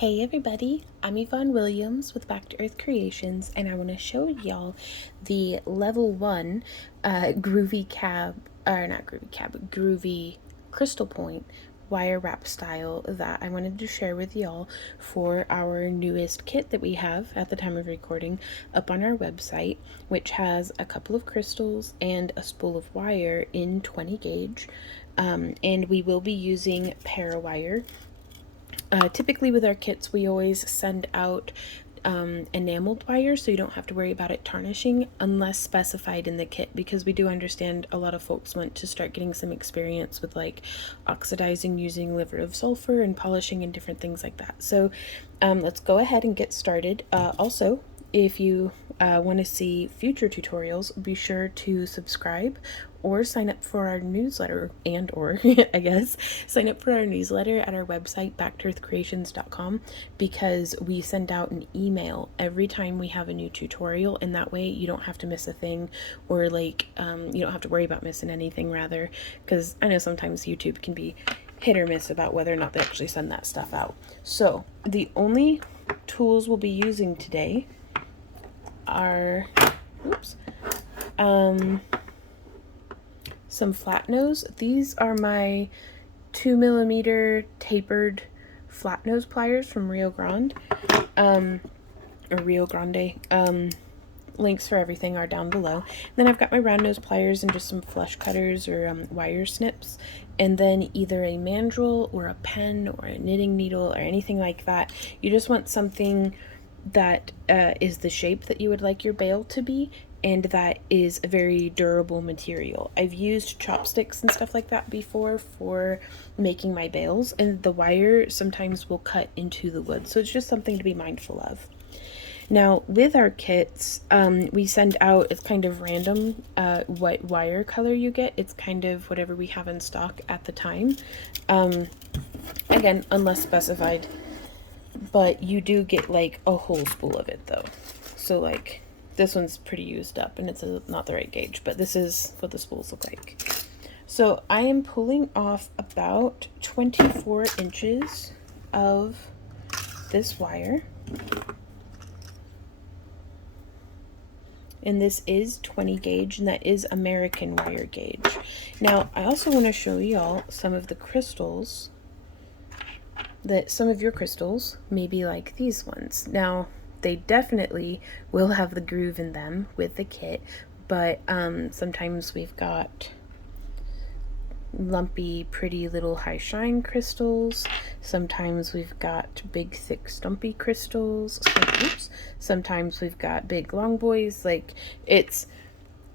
Hey everybody, I'm Yvonne Williams with Back to Earth Creations, and I want to show y'all the level 1 groovy crystal point wire wrap style that I wanted to share with y'all for our newest kit that we have at the time of recording up on our website, which has a couple of crystals and a spool of wire in 20 gauge. And we will be using Parawire. Typically with our kits, we always send out enameled wire, so you don't have to worry about it tarnishing unless specified in the kit, because we do understand a lot of folks want to start getting some experience with like oxidizing using liver of sulfur and polishing and different things like that. So let's go ahead and get started. Also, if you want to see future tutorials, be sure to subscribe or sign up for our newsletter, and or I guess sign up for our newsletter at our website backtoearthcreations.com, because we send out an email every time we have a new tutorial, and that way you don't have to miss a thing, or like you don't have to worry about missing anything, rather, because I know sometimes YouTube can be hit or miss about whether or not they actually send that stuff out. So the only tools we'll be using today are some flat nose. These are my 2mm tapered flat nose pliers from Rio Grande. Links for everything are down below. Then I've got my round nose pliers and just some flush cutters or wire snips, and then either a mandrel or a pen or a knitting needle or anything like that. You just want something that is the shape that you would like your bail to be, and that is a very durable material. I've used chopsticks and stuff like that before for making my bails, and the wire sometimes will cut into the wood, so it's just something to be mindful of. Now, with our kits, we send out, it's kind of random what wire color you get. It's kind of whatever we have in stock at the time. Again, unless specified, but you do get like a whole spool of it though. So like this one's pretty used up and it's not the right gauge, but this is what the spools look like. So I am pulling off about 24 inches of this wire. And this is 20 gauge, and that is American wire gauge. Now, I also want to show y'all some of the crystals, that some of your crystals may be like these ones. Now, they definitely will have the groove in them with the kit, but sometimes we've got lumpy, pretty little high shine crystals. Sometimes we've got big, thick, stumpy crystals. Sometimes we've got big long boys. Like, it's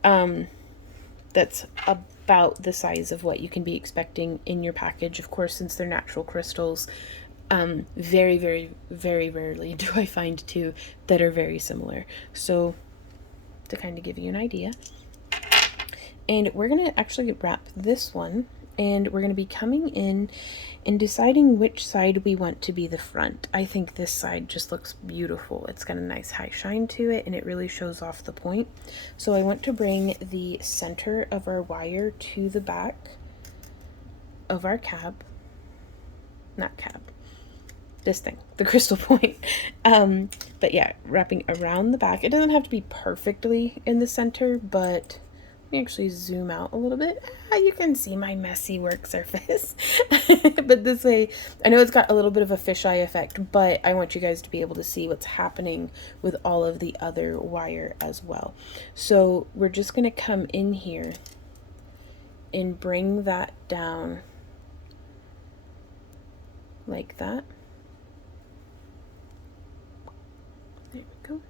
that's about the size of what you can be expecting in your package. Of course, since they're natural crystals, very, very, very rarely do I find two that are very similar. So to kind of give you an idea. And we're going to actually wrap this one, and we're going to be coming in and deciding which side we want to be the front. I think this side just looks beautiful. It's got a nice high shine to it, and it really shows off the point. So I want to bring the center of our wire to the back of our cab. Not cab. This thing, the crystal point. But yeah, wrapping around the back. It doesn't have to be perfectly in the center, but let me actually zoom out a little bit. You can see my messy work surface. But this way, I know it's got a little bit of a fisheye effect, but I want you guys to be able to see what's happening with all of the other wire as well. So we're just going to come in here and bring that down like that. There we go.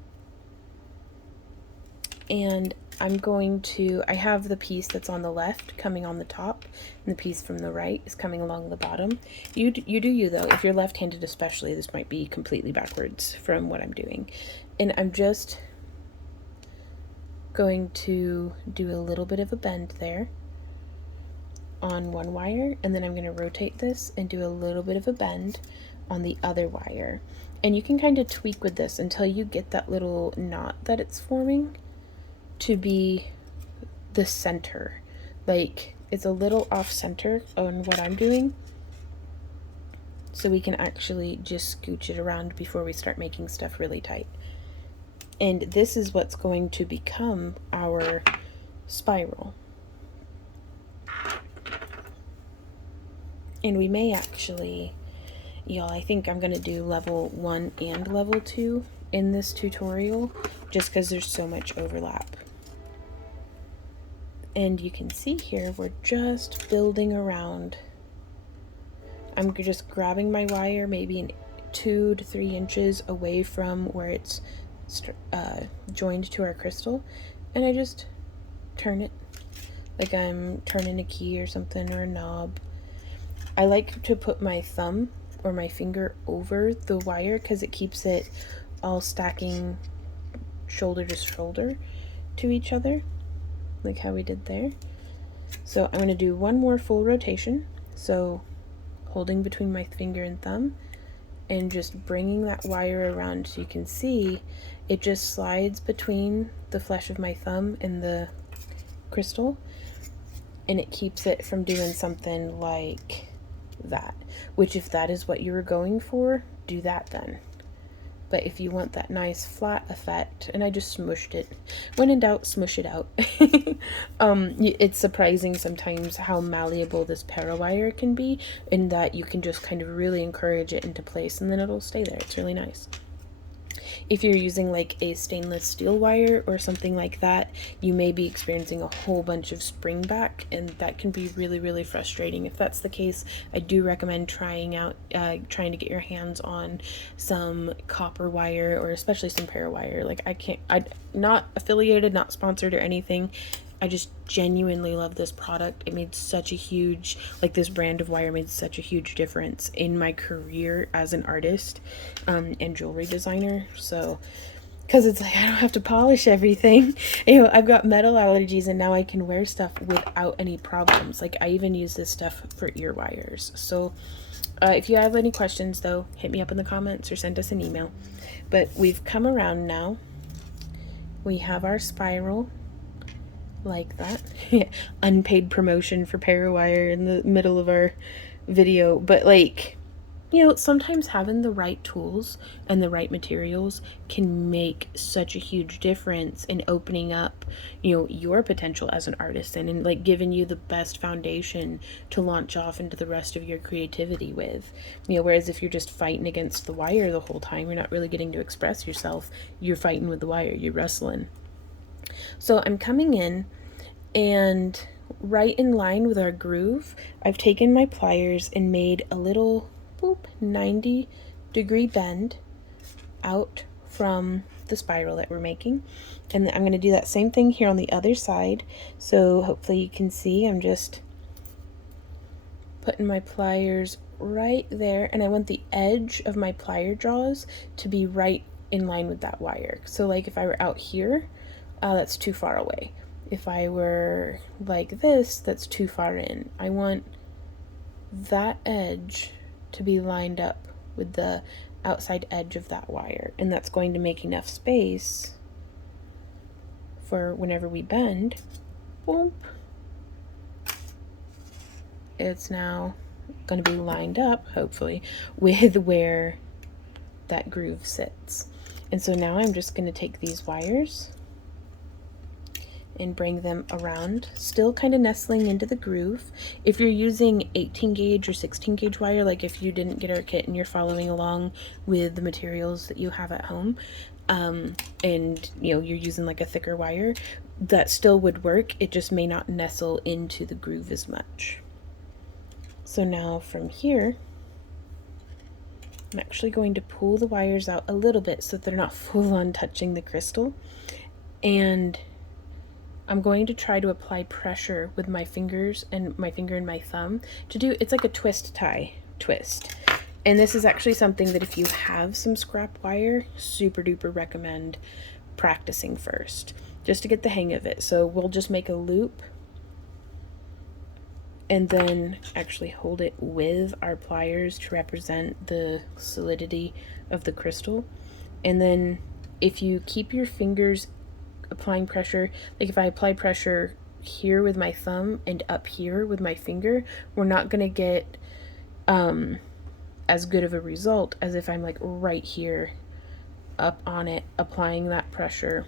And I'm going to, I have the piece that's on the left coming on the top, and the piece from the right is coming along the bottom. You do you though. If you're left-handed especially, this might be completely backwards from what I'm doing. And I'm just going to do a little bit of a bend there on one wire, and then I'm going to rotate this and do a little bit of a bend on the other wire. And you can kind of tweak with this until you get that little knot that it's forming to be the center. Like, it's a little off center on what I'm doing. so we can actually just scooch it around before we start making stuff really tight. And this is what's going to become our spiral. And we may actually, y'all, I think I'm gonna do level 1 and level 2 in this tutorial just because there's so much overlap. And you can see here we're just building around. I'm just grabbing my wire maybe 2 to 3 inches away from where it's joined to our crystal, and I just turn it like I'm turning a key or something, or a knob. I like to put my thumb or my finger over the wire because it keeps it all stacking shoulder to shoulder to each other, like how we did there. So I'm going to do one more full rotation, so holding between my finger and thumb and just bringing that wire around, so you can see it just slides between the flesh of my thumb and the crystal, and it keeps it from doing something like that, which if that is what you were going for, do that then. But if you want that nice flat effect, and I just smushed it. When in doubt, smush it out. It's surprising sometimes how malleable this parawire can be, in that you can just kind of really encourage it into place and then it'll stay there. It's really nice. If you're using like a stainless steel wire or something like that, you may be experiencing a whole bunch of spring back, and that can be really, really frustrating. If that's the case, I do recommend trying to get your hands on some copper wire, or especially some parawire. Like I'm not affiliated, not sponsored or anything. I just genuinely love this product. It made such a huge, like this brand of wire made such a huge difference in my career as an artist and jewelry designer. So, because it's like I don't have to polish everything. I've got metal allergies and now I can wear stuff without any problems. Like I even use this stuff for ear wires. So if you have any questions though, hit me up in the comments or send us an email. But we've come around now. We have our spiral like that. Unpaid promotion for Parawire in the middle of our video, but like, sometimes having the right tools and the right materials can make such a huge difference in opening up, your potential as an artist, and like giving you the best foundation to launch off into the rest of your creativity with. Whereas if you're just fighting against the wire the whole time, you're not really getting to express yourself. You're fighting with the wire, you're wrestling. So I'm coming in, and right in line with our groove, I've taken my pliers and made a little 90-degree bend out from the spiral that we're making. And I'm going to do that same thing here on the other side. So hopefully you can see I'm just putting my pliers right there, and I want the edge of my plier jaws to be right in line with that wire. So like if I were out here, that's too far away. If I were like this, that's too far in. I want that edge to be lined up with the outside edge of that wire, and that's going to make enough space for whenever we bend, boom, it's now going to be lined up, hopefully, with where that groove sits. And so now I'm just going to take these wires and bring them around, still kind of nestling into the groove. If you're using 18 gauge or 16 gauge wire, like if you didn't get our kit and you're following along with the materials that you have at home, and you're using like a thicker wire, that still would work. It just may not nestle into the groove as much. So now from here, I'm actually going to pull the wires out a little bit so that they're not full on touching the crystal, and I'm going to try to apply pressure with my fingers and my finger and my thumb to do, it's like a twist tie twist. And this is actually something that if you have some scrap wire, super duper recommend practicing first, just to get the hang of it. So we'll just make a loop and then actually hold it with our pliers to represent the solidity of the crystal. And then if you keep your fingers applying pressure, like if I apply pressure here with my thumb and up here with my finger, we're not going to get as good of a result as if I'm like right here up on it, applying that pressure.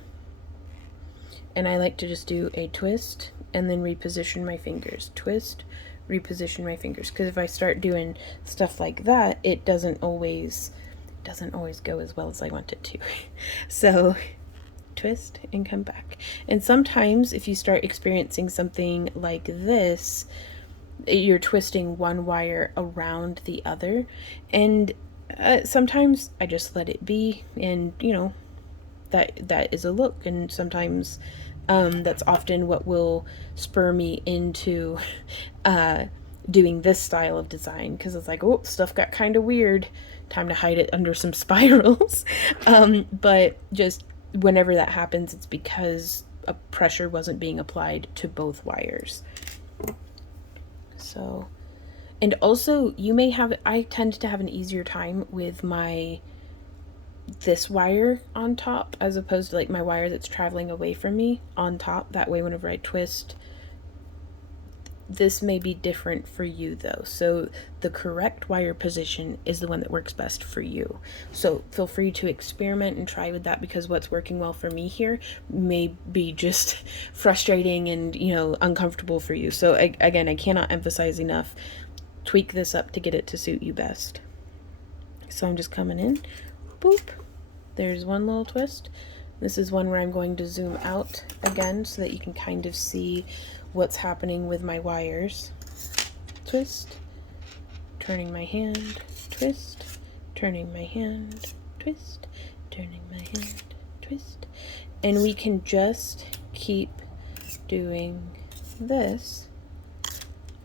And I like to just do a twist and then reposition my fingers. Twist, reposition my fingers. Because if I start doing stuff like that, it doesn't always go as well as I want it to. So twist and come back. And sometimes if you start experiencing something like this, you're twisting one wire around the other, and sometimes I just let it be, and you know, that is a look. And sometimes that's often what will spur me into doing this style of design, because it's like, oh, stuff got kind of weird, time to hide it under some spirals. But just whenever that happens, it's because a pressure wasn't being applied to both wires. So, and also you may have, I tend to have an easier time with this wire on top as opposed to like my wire that's traveling away from me on top. That way whenever I twist, this may be different for you though. So the correct wire position is the one that works best for you. So feel free to experiment and try with that, because what's working well for me here may be just frustrating and, you know, uncomfortable for you. So again, I cannot emphasize enough, tweak this up to get it to suit you best. So I'm just coming in, boop, there's one little twist. This is one where I'm going to zoom out again so that you can kind of see what's happening with my wires. Twist, turning my hand, twist, turning my hand, twist, turning my hand, twist. And we can just keep doing this.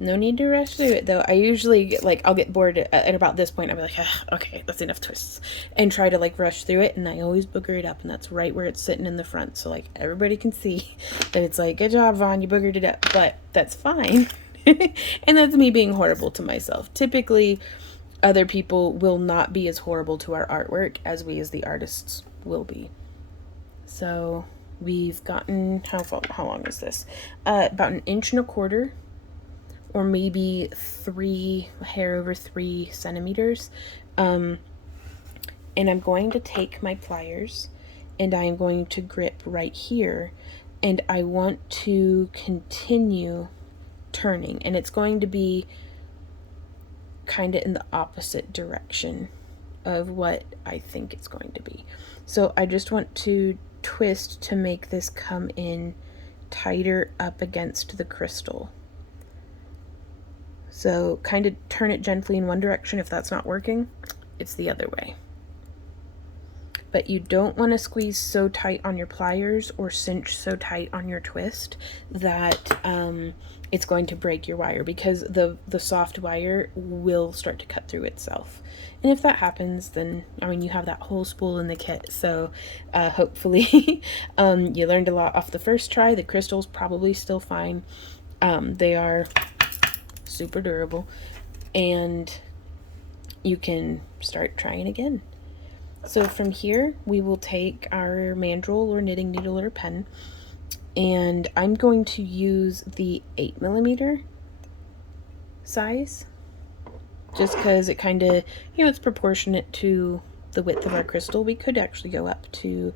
No need to rush through it though. I usually get like, I'll get bored at about this point. I'll be like, okay, that's enough twists, and try to like rush through it. And I always booger it up, and that's right where it's sitting in the front. So like everybody can see that it's like, good job, Vaughn, you boogered it up, but that's fine. And that's me being horrible to myself. Typically, other people will not be as horrible to our artwork as we as the artists will be. So we've gotten, how long is this? About 1.25 inches. Or maybe a hair over 3 centimeters. And I'm going to take my pliers and I'm going to grip right here, and I want to continue turning, and it's going to be kind of in the opposite direction of what I think it's going to be. So I just want to twist to make this come in tighter up against the crystal. So kind of turn it gently in one direction. If that's not working, it's the other way. But you don't want to squeeze so tight on your pliers or cinch so tight on your twist that it's going to break your wire, because the soft wire will start to cut through itself. And if that happens, then, I mean, you have that whole spool in the kit. So hopefully you learned a lot off the first try. The crystal's probably still fine. They are super durable, and you can start trying again. So from here we will take our mandrel or knitting needle or pen, and I'm going to use the 8mm size, just because it kind of, you know, it's proportionate to the width of our crystal. We could actually go up to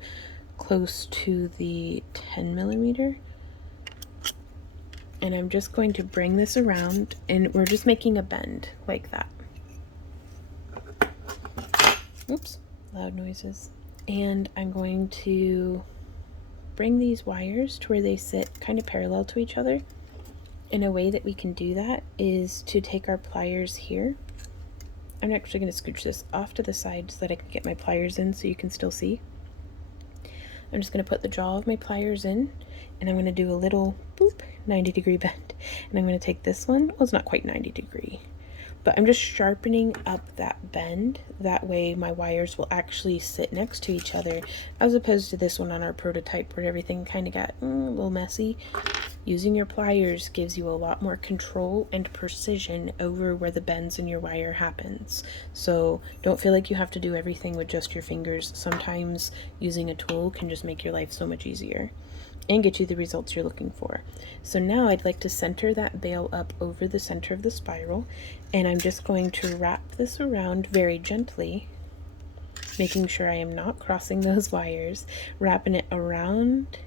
close to the 10mm. And I'm just going to bring this around, and we're just making a bend like that. Oops, loud noises. And I'm going to bring these wires to where they sit kind of parallel to each other. And a way that we can do that is to take our pliers here. I'm actually going to scooch this off to the side so that I can get my pliers in so you can still see. I'm just going to put the jaw of my pliers in, and I'm going to do a little boop, 90-degree bend. And I'm going to take this one, well, it's not quite 90-degree, but I'm just sharpening up that bend. That way my wires will actually sit next to each other, as opposed to this one on our prototype where everything kind of got a little messy. Using your pliers gives you a lot more control and precision over where the bends in your wire happens. So don't feel like you have to do everything with just your fingers. Sometimes using a tool can just make your life so much easier. and get you the results you're looking for. So now I'd like to center that bail up over the center of the spiral, and I'm just going to wrap this around very gently, making sure I am not crossing those wires, wrapping it around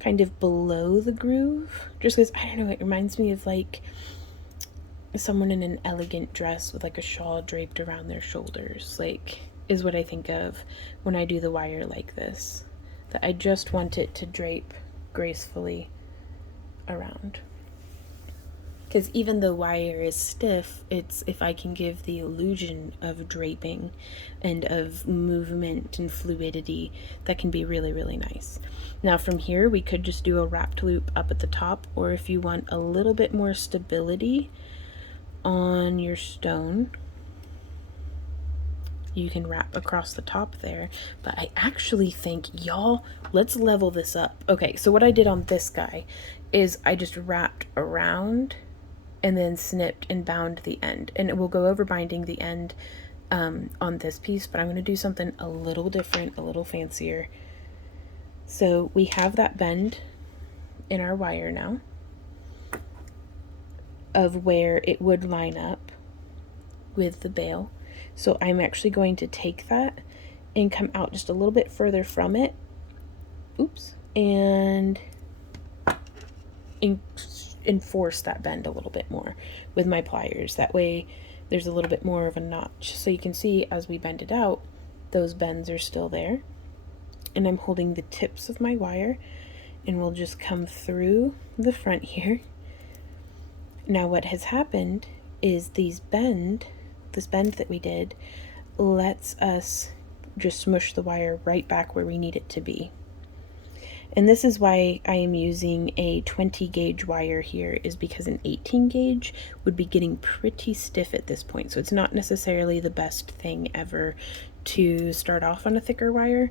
kind of below the groove, just because, I don't know, it reminds me of like someone in an elegant dress with like a shawl draped around their shoulders, like, is what I think of when I do the wire like this, that I just want it to drape gracefully around. Because even though wire is stiff, it's, if I can give the illusion of draping and of movement and fluidity, that can be really, really nice. Now from here, we could just do a wrapped loop up at the top, or if you want a little bit more stability on your stone, you can wrap across the top there. But I actually think, y'all, let's level this up. Okay, so what I did on this guy is I just wrapped around and then snipped and bound the end, and it will go over binding the end on this piece, but I'm going to do something a little different, a little fancier. So we have that bend in our wire now of where it would line up with the bail. So I'm actually going to take that and come out just a little bit further from it, oops, and enforce that bend a little bit more with my pliers. That way there's a little bit more of a notch. So you can see as we bend it out, those bends are still there. And I'm holding the tips of my wire, and we'll just come through the front here. Now what has happened is this bend that we did lets us just smush the wire right back where we need it to be. And this is why I am using a 20 gauge wire here, is because an 18 gauge would be getting pretty stiff at this point. So it's not necessarily the best thing ever to start off on a thicker wire,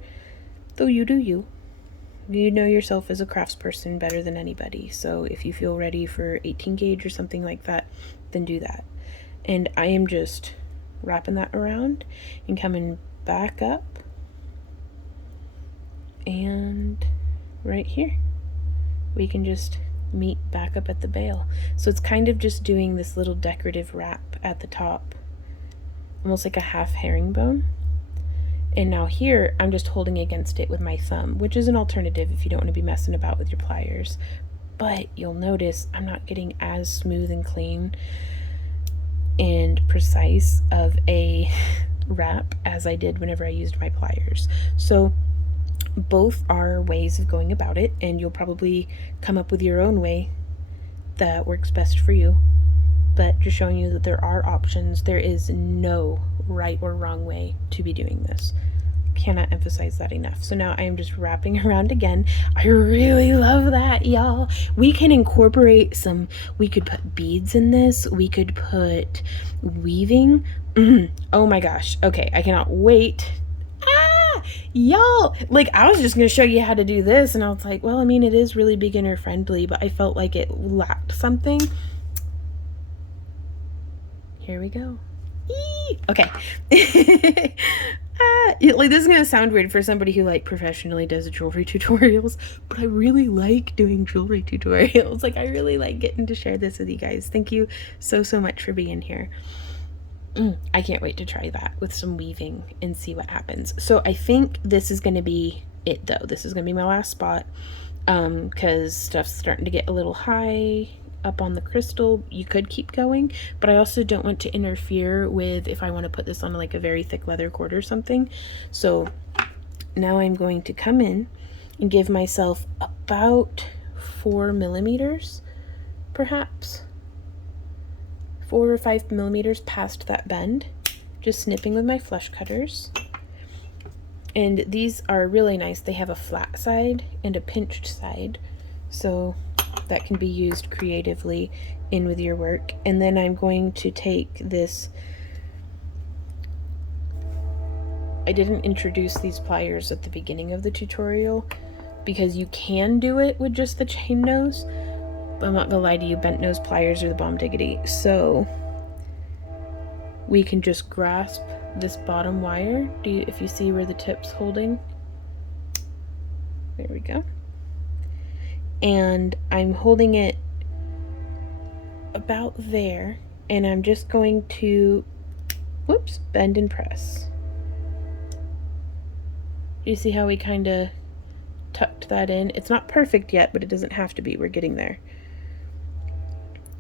though you do you. You know yourself as a craftsperson better than anybody. So if you feel ready for 18 gauge or something like that, then do that. And I am just wrapping that around and coming back up, and right here we can just meet back up at the bail. So it's kind of just doing this little decorative wrap at the top, almost like a half herringbone. And now here I'm just holding against it with my thumb, which is an alternative if you don't want to be messing about with your pliers. But you'll notice I'm not getting as smooth and clean and precise of a wrap as I did whenever I used my pliers. So both are ways of going about it, and you'll probably come up with your own way that works best for you. But just showing you that there are options. There is no right or wrong way to be doing this. Cannot emphasize that enough. So now I am just wrapping around again. I really love that, y'all. We can incorporate some, we could put beads in this. We could put weaving. Oh my gosh. Okay, I cannot wait. Y'all, like, I was just gonna show you how to do this, and I was like, well, I mean, it is really beginner friendly, but I felt like it lacked something. Here we go. Okay. Like, this is gonna sound weird for somebody who like professionally does jewelry tutorials, but I really like doing jewelry tutorials. Like, I really like getting to share this with you guys. Thank you so much for being here. I can't wait to try that with some weaving and see what happens. So I think this is going to be it, though. This is going to be my last spot, because stuff's starting to get a little high up on the crystal. You could keep going, but I also don't want to interfere with if I want to put this on like a very thick leather cord or something. So now I'm going to come in and give myself about 4 millimeters, perhaps 4 or 5 millimeters past that bend, just snipping with my flush cutters. And these are really nice. They have a flat side and a pinched side, so that can be used creatively in with your work. And then I'm going to take this, I didn't introduce these pliers at the beginning of the tutorial because you can do it with just the chain nose, but I'm not gonna lie to you, bent nose pliers are the bomb diggity. So we can just grasp this bottom wire. If you see where the tip's holding, there we go. and I'm holding it about there, and I'm just going to, whoops, bend and press. You see how we kind of tucked that in? It's not perfect yet, but it doesn't have to be. We're getting there.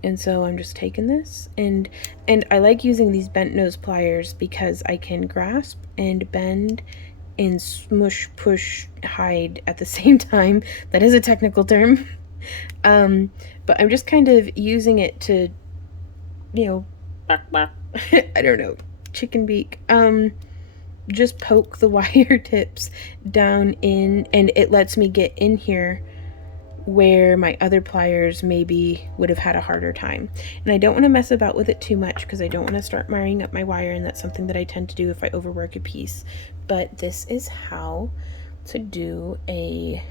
And so I'm just taking this, and I like using these bent nose pliers because I can grasp and bend and smush, push, hide at the same time. That is a technical term. But I'm just kind of using it to, you know, I don't know, chicken beak. Just poke the wire tips down in, and it lets me get in here where my other pliers maybe would have had a harder time. And I don't want to mess about with it too much because I don't want to start marring up my wire, and that's something that I tend to do if I overwork a piece. But this is how to do a,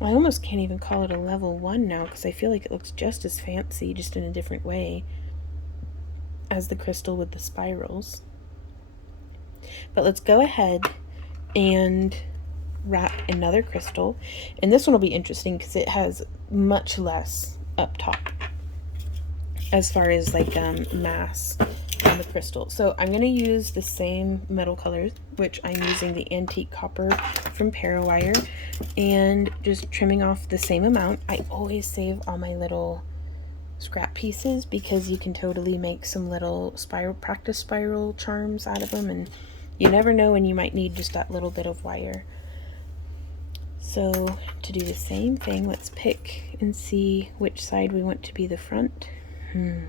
well, I almost can't even call it a level 1 now because I feel like it looks just as fancy, just in a different way, as the crystal with the spirals. But let's go ahead and wrap another crystal, and this one will be interesting because it has much less up top as far as like mass on the crystal. So I'm going to use the same metal colors, which I'm using the antique copper from Parawire, and just trimming off the same amount. I always save all my little scrap pieces because you can totally make some little practice spiral charms out of them, and you never know when you might need just that little bit of wire. So to do the same thing, let's pick and see which side we want to be the front. I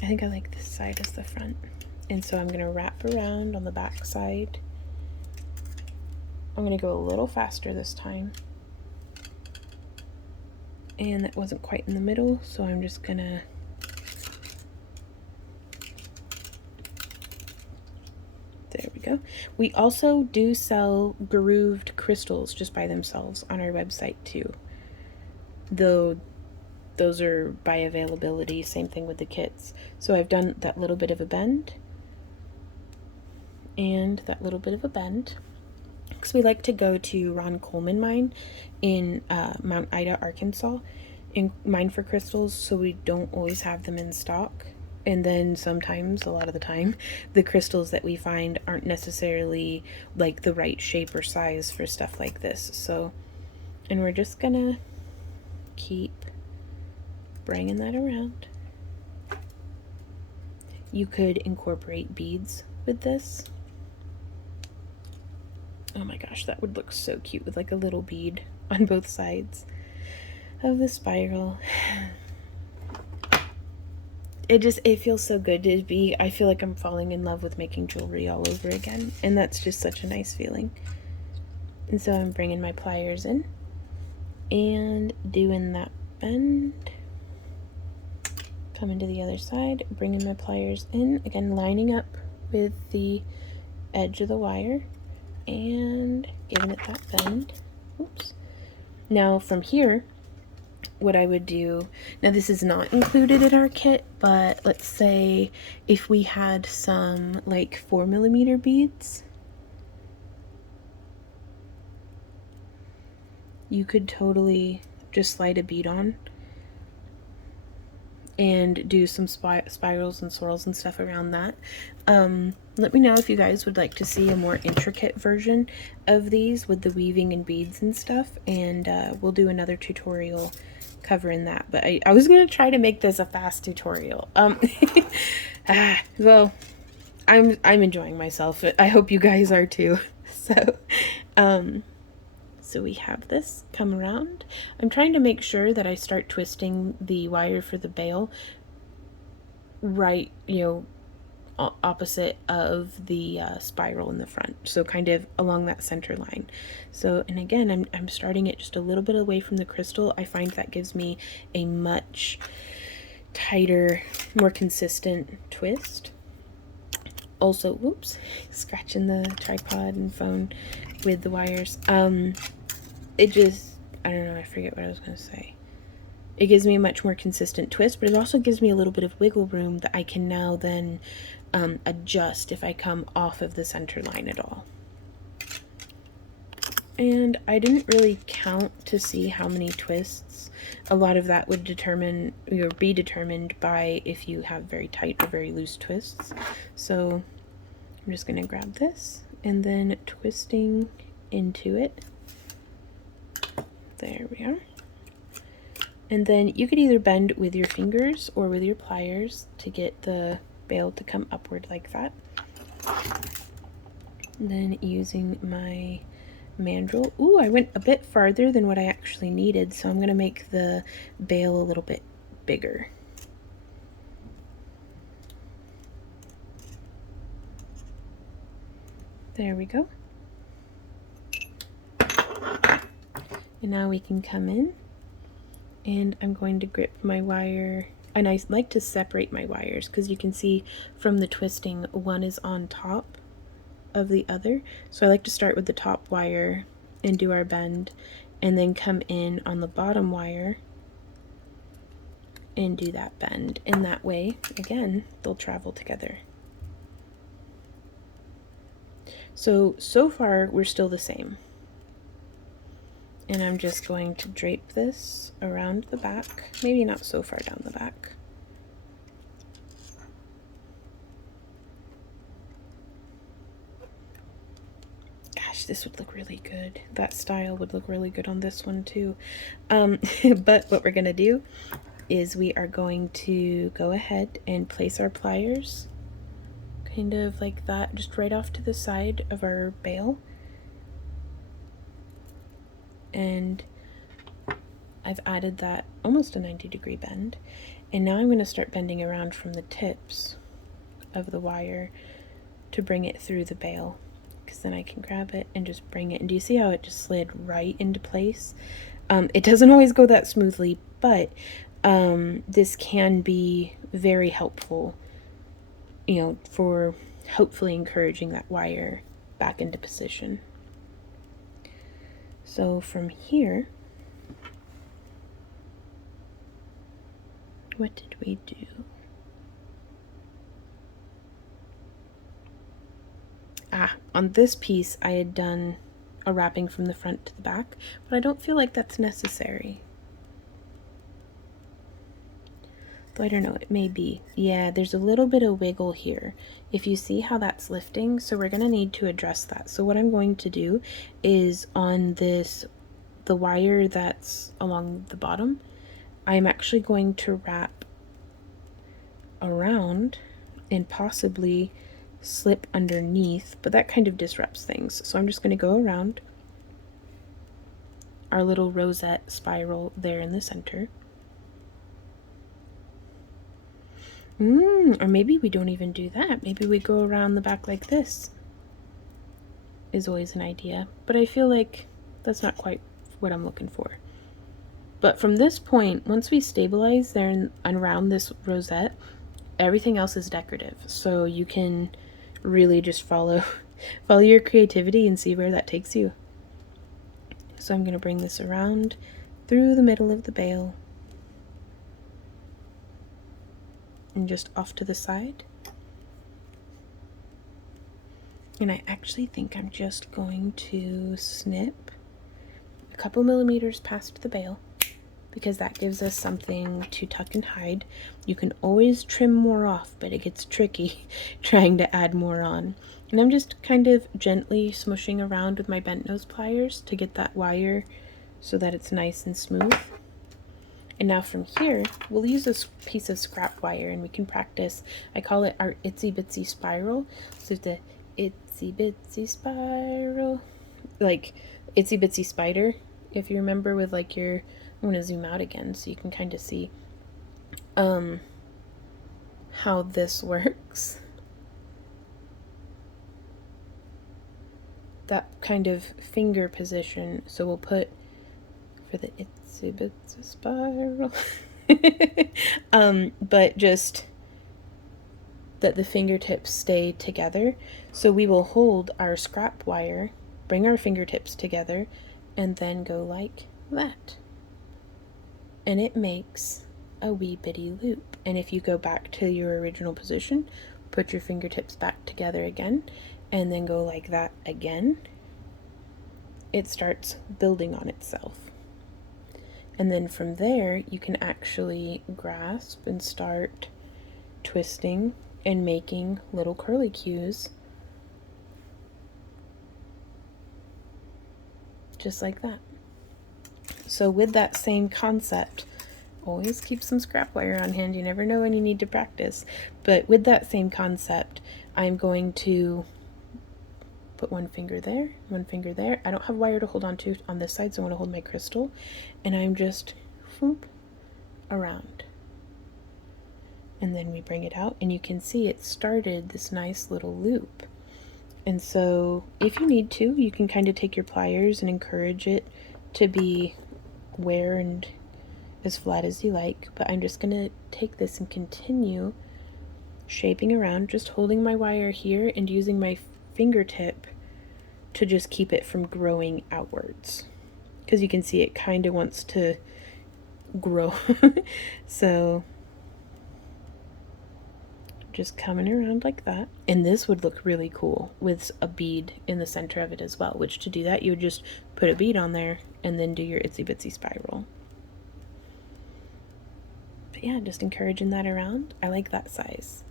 think I like this side as the front. And so I'm going to wrap around on the back side. I'm going to go a little faster this time. And that wasn't quite in the middle, so I'm just going to there we go. We also do sell grooved crystals just by themselves on our website too, though those are by availability. Same thing with the kits. So I've done that little bit of a bend and that little bit of a bend because we like to go to Ron Coleman mine in Mount Ida, Arkansas, and mine for crystals, so we don't always have them in stock. And then sometimes, a lot of the time, the crystals that we find aren't necessarily like the right shape or size for stuff like this. So, and we're just gonna keep bringing that around. You could incorporate beads with this. Oh my gosh, that would look so cute with like a little bead on both sides of the spiral. It feels so good to be, I feel like I'm falling in love with making jewelry all over again, and that's just such a nice feeling. And so I'm bringing my pliers in and doing that bend, coming to the other side, bringing my pliers in, again lining up with the edge of the wire and giving it that bend. Oops. Now from here, what I would do, now this is not included in our kit, but let's say if we had some like 4mm beads, you could totally just slide a bead on and do some spirals and swirls and stuff around that. Let me know if you guys would like to see a more intricate version of these with the weaving and beads and stuff, and we'll do another tutorial covering that. But I was gonna try to make this a fast tutorial. Well, I'm enjoying myself. I hope you guys are too. So so we have this come around. I'm trying to make sure that I start twisting the wire for the bail right, opposite of the spiral in the front, so kind of along that center line. So, and again, I'm starting it just a little bit away from the crystal. I find that gives me a much tighter, more consistent twist. Also, whoops, scratching the tripod and phone with the wires. It just, I don't know, I forget what I was going to say. It gives me a much more consistent twist, but it also gives me a little bit of wiggle room that I can now then adjust if I come off of the center line at all. And I didn't really count to see how many twists. A lot of that would determine or be determined by if you have very tight or very loose twists. So I'm just going to grab this and then twisting into it. There we are. And then you could either bend with your fingers or with your pliers to get the bail to come upward like that. And then using my mandrel. Ooh, I went a bit farther than what I actually needed, so I'm going to make the bail a little bit bigger. There we go. And now we can come in, and I'm going to grip my wire, and I like to separate my wires because you can see from the twisting one is on top of the other. So I like to start with the top wire and do our bend, and then come in on the bottom wire and do that bend. And that way, again, they'll travel together. So far we're still the same. And I'm just going to drape this around the back, maybe not so far down the back. Gosh, this would look really good. That style would look really good on this one too. But what we're gonna do is we are going to go ahead and place our pliers kind of like that, just right off to the side of our bail. And I've added that almost a 90-degree bend. And now I'm going to start bending around from the tips of the wire to bring it through the bail, because then I can grab it and just bring it. And do you see how it just slid right into place? It doesn't always go that smoothly, but this can be very helpful, you know, for hopefully encouraging that wire back into position. So from here, what did we do? On this piece I had done a wrapping from the front to the back, but I don't feel like that's necessary. Though I don't know, it may be. Yeah, there's a little bit of wiggle here. If you see how that's lifting, so we're going to need to address that. So what I'm going to do is on this, the wire that's along the bottom, I'm actually going to wrap around and possibly slip underneath, but that kind of disrupts things. So I'm just going to go around our little rosette spiral there in the center. Or maybe we don't even do that. Maybe we go around the back like this. Is always an idea, but I feel like that's not quite what I'm looking for. But from this point, once we stabilize there and around this rosette, everything else is decorative. So you can really just follow your creativity and see where that takes you. So I'm going to bring this around through the middle of the bail and just off to the side. And I actually think I'm just going to snip a couple millimeters past the bail, because that gives us something to tuck and hide. You can always trim more off, but it gets tricky trying to add more on. And I'm just kind of gently smushing around with my bent nose pliers to get that wire so that it's nice and smooth. And now from here, we'll use this piece of scrap wire and we can practice. I call it our itsy bitsy spiral. So the itsy bitsy spiral, like itsy bitsy spider, if you remember, with like your, I'm going to zoom out again so you can kind of see how this works. That kind of finger position. So we'll put for the itsy bitsy spiral but just that the fingertips stay together. So we will hold our scrap wire, bring our fingertips together, and then go like that. And it makes a wee bitty loop. And if you go back to your original position, put your fingertips back together again, and then go like that again, it starts building on itself. And then from there, you can actually grasp and start twisting and making little curlicues, just like that. So with that same concept, always keep some scrap wire on hand. You never know when you need to practice. But with that same concept, I'm going to put one finger there, one finger there. I don't have wire to hold on to on this side, so I want to hold my crystal. And I'm just whoop, around. And then we bring it out, and you can see it started this nice little loop. And so if you need to, you can kind of take your pliers and encourage it to be where and as flat as you like. But I'm just going to take this and continue shaping around, just holding my wire here and using my fingertip to just keep it from growing outwards, because you can see it kind of wants to grow. So just coming around like that. And this would look really cool with a bead in the center of it as well, which to do that you would just put a bead on there and then do your itsy bitsy spiral. But yeah, just encouraging that around. I like that size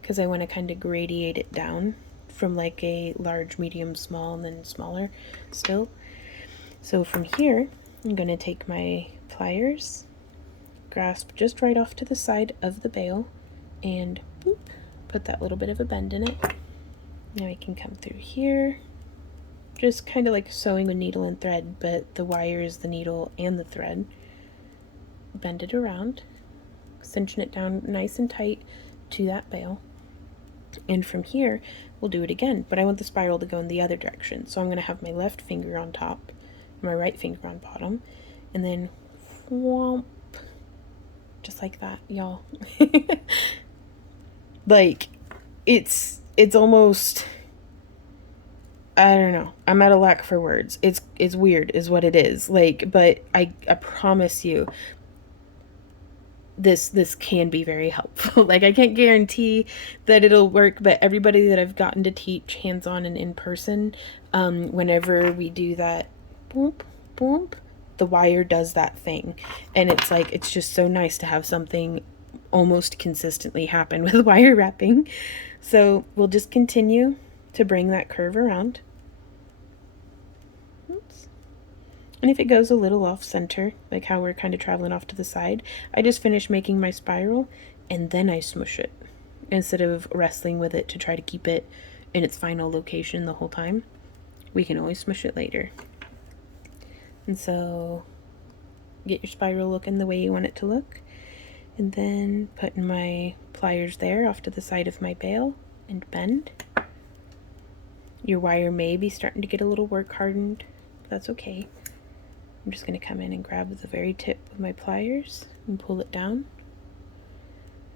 because I want to kind of gradiate it down from like a large, medium, small, and then smaller still. So from here, I'm going to take my pliers, grasp just right off to the side of the bail, and boop, put that little bit of a bend in it. Now I can come through here, just kind of like sewing with needle and thread, but the wire is the needle and the thread. Bend it around, cinching it down nice and tight to that bail. And from here, we'll do it again, but I want the spiral to go in the other direction. So I'm going to have my left finger on top, my right finger on bottom, and then whomp, just like that, y'all. Like, it's almost, I don't know, I'm at a lack for words. It's weird is what it is. Like, but I promise you, this can be very helpful. Like, I can't guarantee that it'll work, but everybody that I've gotten to teach hands-on and in person, whenever we do that boop, boop, the wire does that thing. And it's like, it's just so nice to have something almost consistently happen with wire wrapping. So we'll just continue to bring that curve around. Oops. And if it goes a little off center, like how we're kind of traveling off to the side, I just finish making my spiral and then I smush it instead of wrestling with it to try to keep it in its final location the whole time. We can always smush it later. And so get your spiral looking the way you want it to look. And then putting my pliers there off to the side of my bail and bend. Your wire may be starting to get a little work hardened. That's okay. I'm just going to come in and grab the very tip of my pliers and pull it down.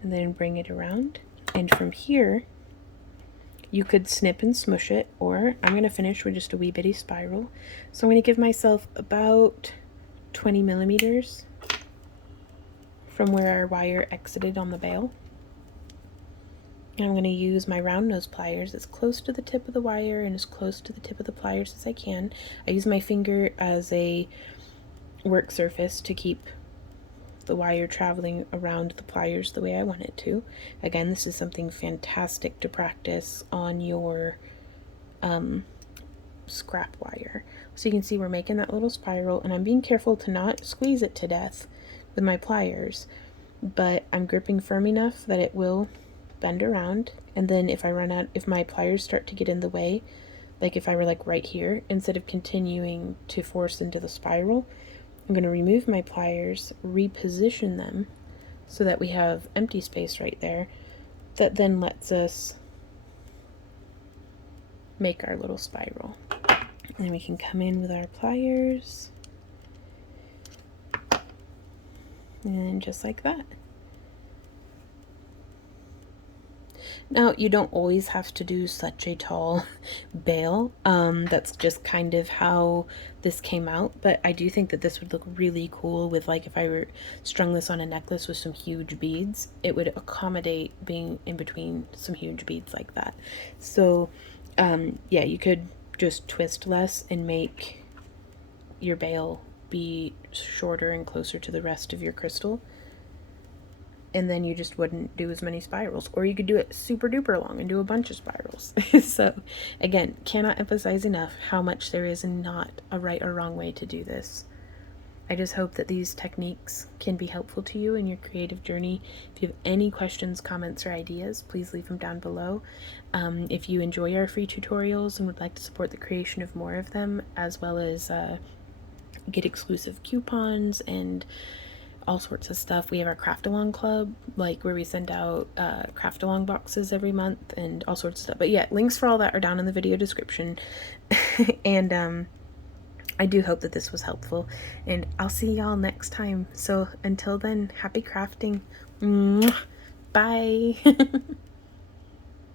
And then bring it around. And from here, you could snip and smush it, or I'm going to finish with just a wee bitty spiral. So I'm going to give myself about 20 millimeters from where our wire exited on the bail. And I'm going to use my round nose pliers as close to the tip of the wire and as close to the tip of the pliers as I can. I use my finger as a work surface to keep the wire traveling around the pliers the way I want it to. Again, this is something fantastic to practice on your scrap wire. So you can see we're making that little spiral, and I'm being careful to not squeeze it to death with my pliers, but I'm gripping firm enough that it will bend around. And then if my pliers start to get in the way, like if I were like right here, instead of continuing to force into the spiral, I'm going to remove my pliers, reposition them so that we have empty space right there. That then lets us make our little spiral. And we can come in with our pliers. And just like that. Now, you don't always have to do such a tall bail. That's just kind of how this came out. But I do think that this would look really cool with, like, if I were strung this on a necklace with some huge beads, it would accommodate being in between some huge beads like that. So, yeah, you could just twist less and make your bail be shorter and closer to the rest of your crystal. And then you just wouldn't do as many spirals. Or you could do it super duper long and do a bunch of spirals. So again, cannot emphasize enough how much there is not a right or wrong way to do this. I just hope that these techniques can be helpful to you in your creative journey. If you have any questions, comments, or ideas, please leave them down below. If you enjoy our free tutorials and would like to support the creation of more of them, as well as get exclusive coupons and all sorts of stuff, we have our craft along club, like where we send out craft along boxes every month and all sorts of stuff. But yeah, links for all that are down in the video description. And I do hope that this was helpful, and I'll see y'all next time. So until then, happy crafting. Bye.